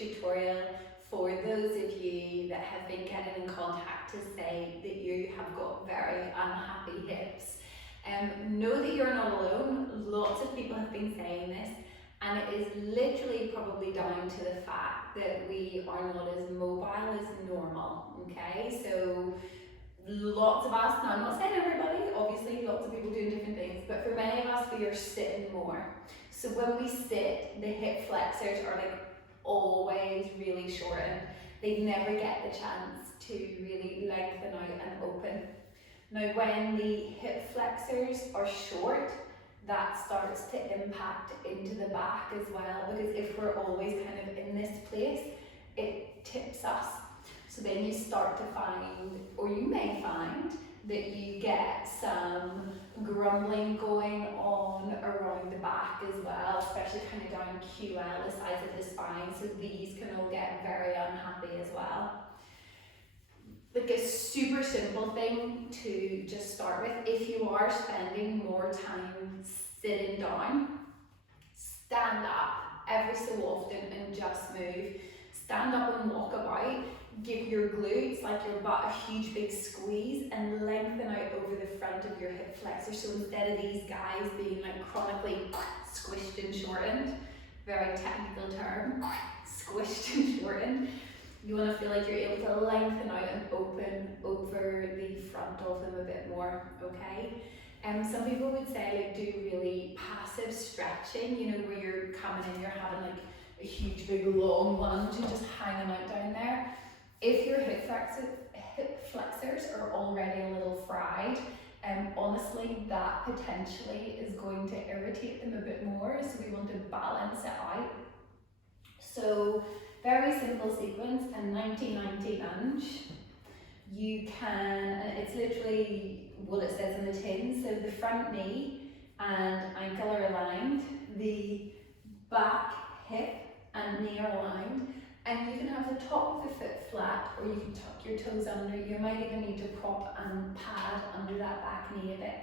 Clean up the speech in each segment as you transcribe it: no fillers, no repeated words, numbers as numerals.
tutorial for those of you that have been getting in contact to say that you have got very unhappy hips. Know that you're not alone. Lots of people have been saying this, and it is literally probably down to the fact that we are not as mobile as normal, okay? So lots of us, now I'm not saying everybody, obviously lots of people doing different things, but for many of us we are sitting more. So when we sit, the hip flexors are like always really shortened. They never get the chance to really lengthen out and open. Now when the hip flexors are short, that starts to impact into the back as well, because if we're always kind of in this place, it tips us. So then you start to find, or you may find, that you get some grumbling going on around the back as well, especially kind of down QL, the sides of the spine, so these can all get very unhappy as well. Like a super simple thing to just start with, if you are spending more time sitting down, stand up every so often and just move. Stand up and walk about. Give your glutes, like your butt, a huge big squeeze and lengthen out over the front of your hip flexor. So instead of these guys being like chronically squished and shortened, very technical term, squished and shortened, you want to feel like you're able to lengthen out and open over the front of them a bit more, okay? Some people would say like do really passive stretching, you know, where you're coming in, you're having like a huge big long lunge and just hanging out down there. If your hip flexors are already a little fried, honestly that potentially is going to irritate them a bit more, so we want to balance it out. So very simple sequence, a 90-90 lunge. You can, and it's literally what it says in the tin, so the front knee and ankle are aligned, the back hip and knee are aligned, and you can have the top of the foot flat, or you can tuck your toes under. You might even need to prop and pad under that back knee a bit.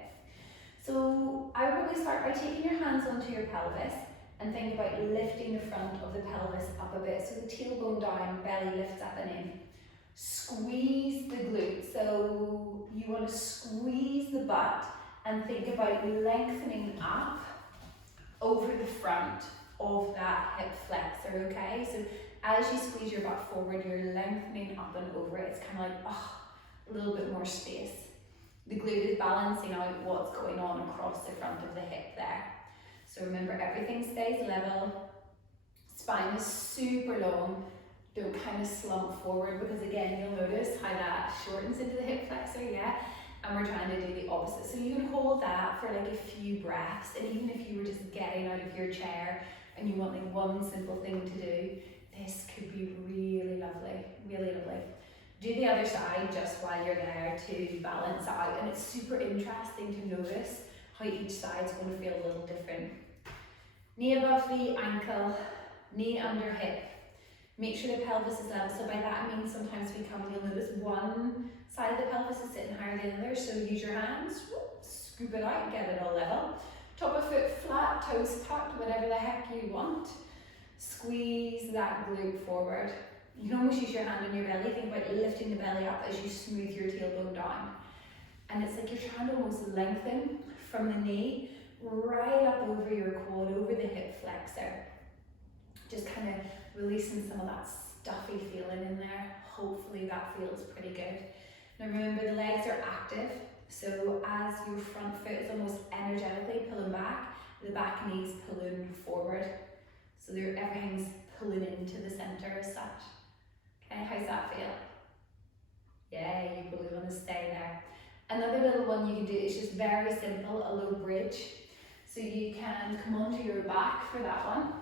So I would probably start by taking your hands onto your pelvis and think about lifting the front of the pelvis up a bit. So the tailbone down, belly lifts up and in. Squeeze the glute. So you want to squeeze the butt and think about lengthening up over the front of that hip flexor, okay? So as you squeeze your butt forward, you're lengthening up and over it. It's kind of like, a little bit more space. The glute is balancing out what's going on across the front of the hip there. So remember, everything stays level. Spine is super long. Don't kind of slump forward, because again, you'll notice how that shortens into the hip flexor, yeah? And we're trying to do the opposite. So you can hold that for like a few breaths, and even if you were just getting out of your chair and you want like one simple thing to do, this could be really lovely, really lovely. Do the other side just while you're there to balance out, and it's super interesting to notice how each side's going to feel a little different. Knee above the ankle, knee under hip. Make sure the pelvis is level. So by that I mean sometimes we come and you'll notice one side of the pelvis is sitting higher than the other, so use your hands, scoop it out, get it all level. Top of foot flat, toes tucked, whatever the heck you want. Squeeze that glute forward. You can almost use your hand on your belly. Think about lifting the belly up as you smooth your tailbone down. And it's like you're trying to almost lengthen from the knee right up over your quad, over the hip flexor. Just kind of releasing some of that stuffy feeling in there. Hopefully that feels pretty good. Now remember, the legs are active. So as your front foot is almost energetically pulling back, the back knee's pulling forward. So everything's pulling into the center as such. Okay, how's that feel? Yeah, you probably want to stay there. Another little one you can do is just very simple, a low bridge. So you can come onto your back for that one,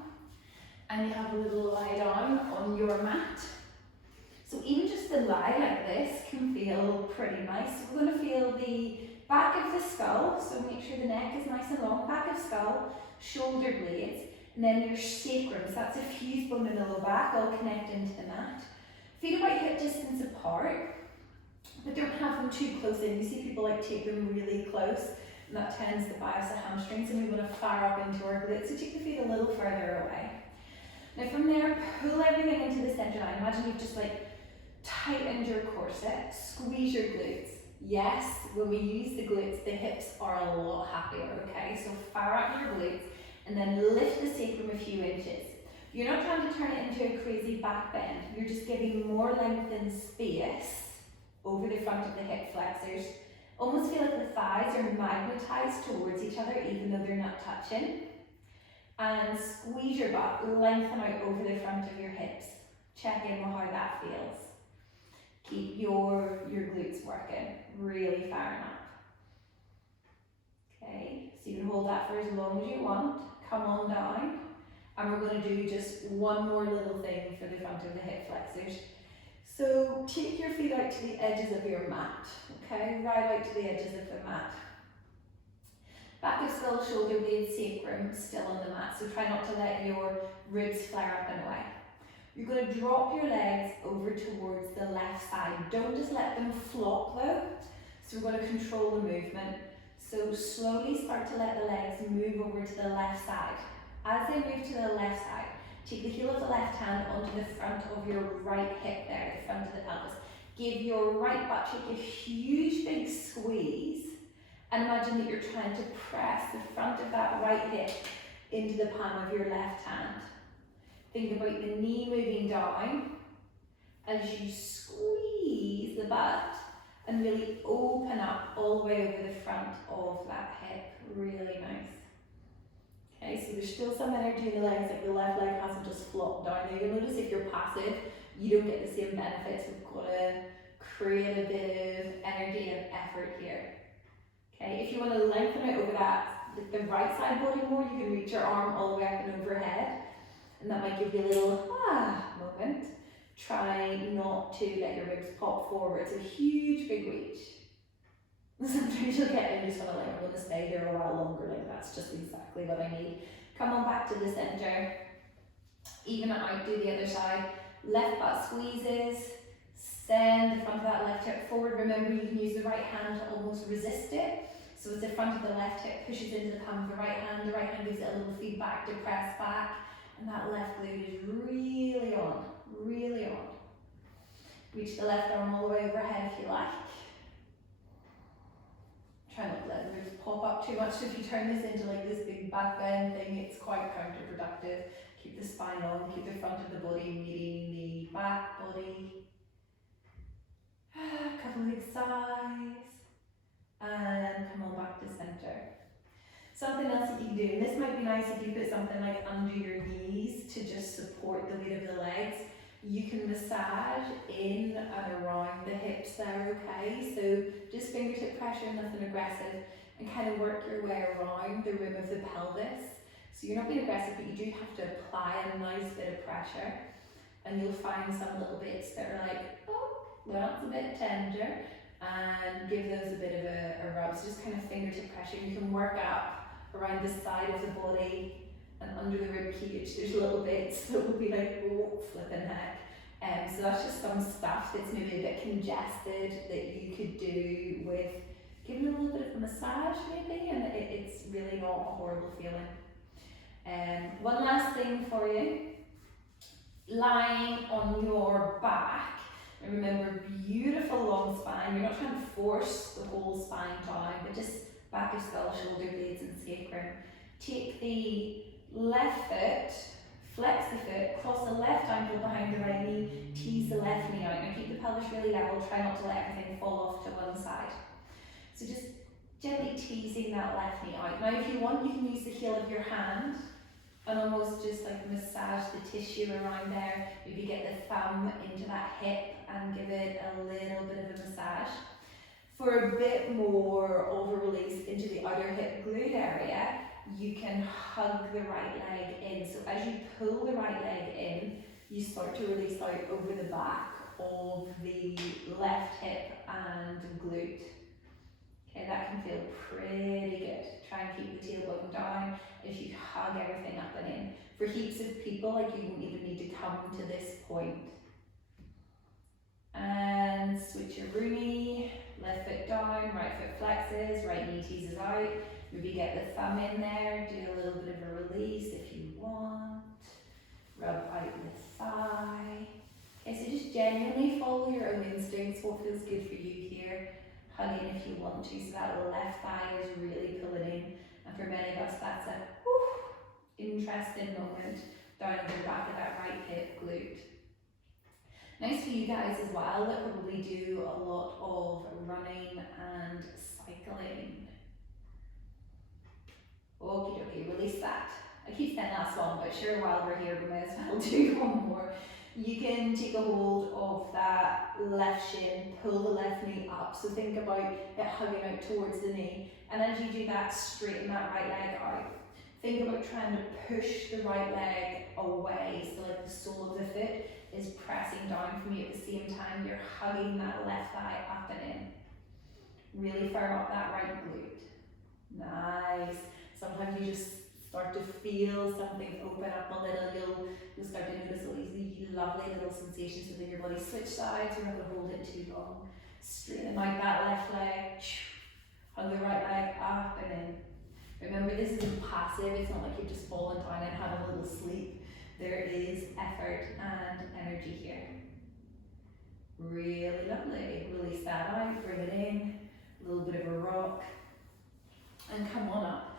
and you have a little lie down on your mat. So even just to lie like this can feel pretty nice. We're going to feel the back of the skull, so make sure the neck is nice and long, back of skull, shoulder blades, and then your sacrum, so that's a fused bone in the low back, all connect into the mat. Feet about hip distance apart, but don't have them too close in. You see people like take them really close, and that tends to bias the hamstrings, and we want to fire up into our glutes, so take the feet a little further away. Now from there, pull everything into the center line. Imagine you've just like tightened your corset, squeeze your glutes. Yes, when we use the glutes, the hips are a lot happier, okay? So fire out your glutes and then lift the sacrum a few inches. You're not trying to turn it into a crazy back bend. You're just giving more length and space over the front of the hip flexors. Almost feel like the thighs are magnetized towards each other even though they're not touching. And squeeze your butt, lengthen out over the front of your hips. Check in with how that feels. Keep your glutes working, really firing up. Okay, so you can hold that for as long as you want. Come on down. And we're going to do just one more little thing for the front of the hip flexors. So take your feet out to the edges of your mat, okay? Right out to the edges of the mat. Back of skull, shoulder blade, sacrum still on the mat, so try not to let your ribs flare up and away. You're going to drop your legs over towards the left side. Don't just let them flop though. So we're going to control the movement. So slowly start to let the legs move over to the left side. As they move to the left side, take the heel of the left hand onto the front of your right hip there, the front of the pelvis. Give your right butt cheek a huge big squeeze and imagine that you're trying to press the front of that right hip into the palm of your left hand. Think about the knee moving down as you squeeze the butt and really open up all the way over the front of that hip. Really nice. Okay, so there's still some energy in the legs, like the left leg hasn't just flopped down. Now you'll notice if you're passive, you don't get the same benefits. We've got to create a bit of energy and effort here. Okay, if you want to lengthen it over that, the right side body more, you can reach your arm all the way up and overhead. And that might give you a little moment. Try not to let your ribs pop forward. It's a huge big reach. Sometimes you'll get in, just want to like, I'm going to stay here a while longer, like that's just exactly what I need. Come on back to the center. Even it out, do the other side. Left butt squeezes. Send the front of that left hip forward. Remember, you can use the right hand to almost resist it. So as the front of the left hip pushes into the palm of the right hand gives it a little feedback to press back. And that left glute is really on, really on. Reach the left arm all the way overhead if you like. Try not to let the ribs pop up too much. So if you turn this into like this big back bend thing, it's quite counterproductive. Keep the spine on, keep the front of the body meeting the back body. A couple of big sighs. And come on back to center. Something else that you can do, and this might be nice if you put something like under your knees to just support the weight of the legs. You can massage in and around the hips there, okay? So just fingertip pressure, nothing aggressive, and kind of work your way around the rim of the pelvis. So you're not being aggressive, but you do have to apply a nice bit of pressure. And you'll find some little bits that are like, oh, that's a bit tender, and give those a bit of a rub. So just kind of fingertip pressure. You can work up around the side of the body and under the rib cage. There's little bits that will be like, oh, flipping heck. So that's just some stuff that's maybe a bit congested that you could do with giving it a little bit of a massage maybe, and it's really not a horrible feeling. One last thing for you. Lying on your back, and remember, beautiful long spine. You're not trying to force the whole spine down, but just back of skull, shoulder blades and sacrum. Take the left foot, flex the foot, cross the left ankle behind the right knee, tease the left knee out. Now keep the pelvis really level, try not to let everything fall off to one side. So just gently teasing that left knee out. Now if you want, you can use the heel of your hand and almost just like massage the tissue around there. Maybe get the thumb into that hip and give it a little bit of a massage. For a bit more of a release into the outer hip glute area, you can hug the right leg in. So as you pull the right leg in, you start to release out over the back of the left hip and glute. Okay, that can feel pretty good. Try and keep the tailbone down as you hug everything up and in. For heaps of people, like you won't even need to come to this point. And switch your rooney, left foot down, right foot flexes, right knee teases out. Maybe get the thumb in there, do a little bit of a release if you want. Rub what feels good for you here. Hug in if you want to, so that left thigh is really pulling in. And for many of us, that's a interesting moment down the back of that right hip glute. Nice for you guys as well that probably do a lot of running and cycling. Okie dokie, release that. I keep saying last one, but sure, while we're here, we may as well do one more. You can take a hold of that left shin, pull the left knee up. So think about it hugging out towards the knee. And as you do that, straighten that right leg out. Think about trying to push the right leg away. So like the sole of the foot is pressing down from you at the same time. You're hugging that left thigh up and in. Really firm up that right glute. Nice. Sometimes you just start to feel something open up a little. You'll start to notice all these lovely little sensations within your body. Switch sides, we're not going to hold it too long. Straighten out that left leg. Hug the right leg up and in. Remember, this isn't passive. It's not like you've just fallen down and had a little sleep. There is effort and energy here. Really lovely. Release that out, bring it in. A little bit of a rock. And come on up.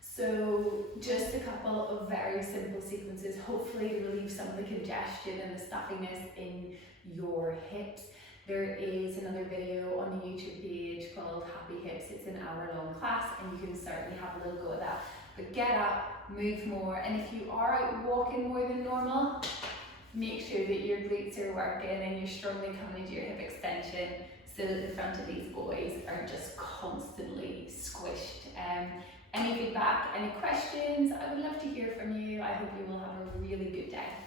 So just a couple of very simple sequences, hopefully to relieve some of the congestion and the stuffiness in your hips. There is another video on the YouTube page called Happy Hips. It's an hour-long class and you can certainly have a little go at that. But get up, move more, and if you are out walking more than normal, make sure that your glutes are working and you're strongly coming into your hip extension so that the front of these boys are just constantly squished. Any feedback, any questions? I would love to hear from you. I hope you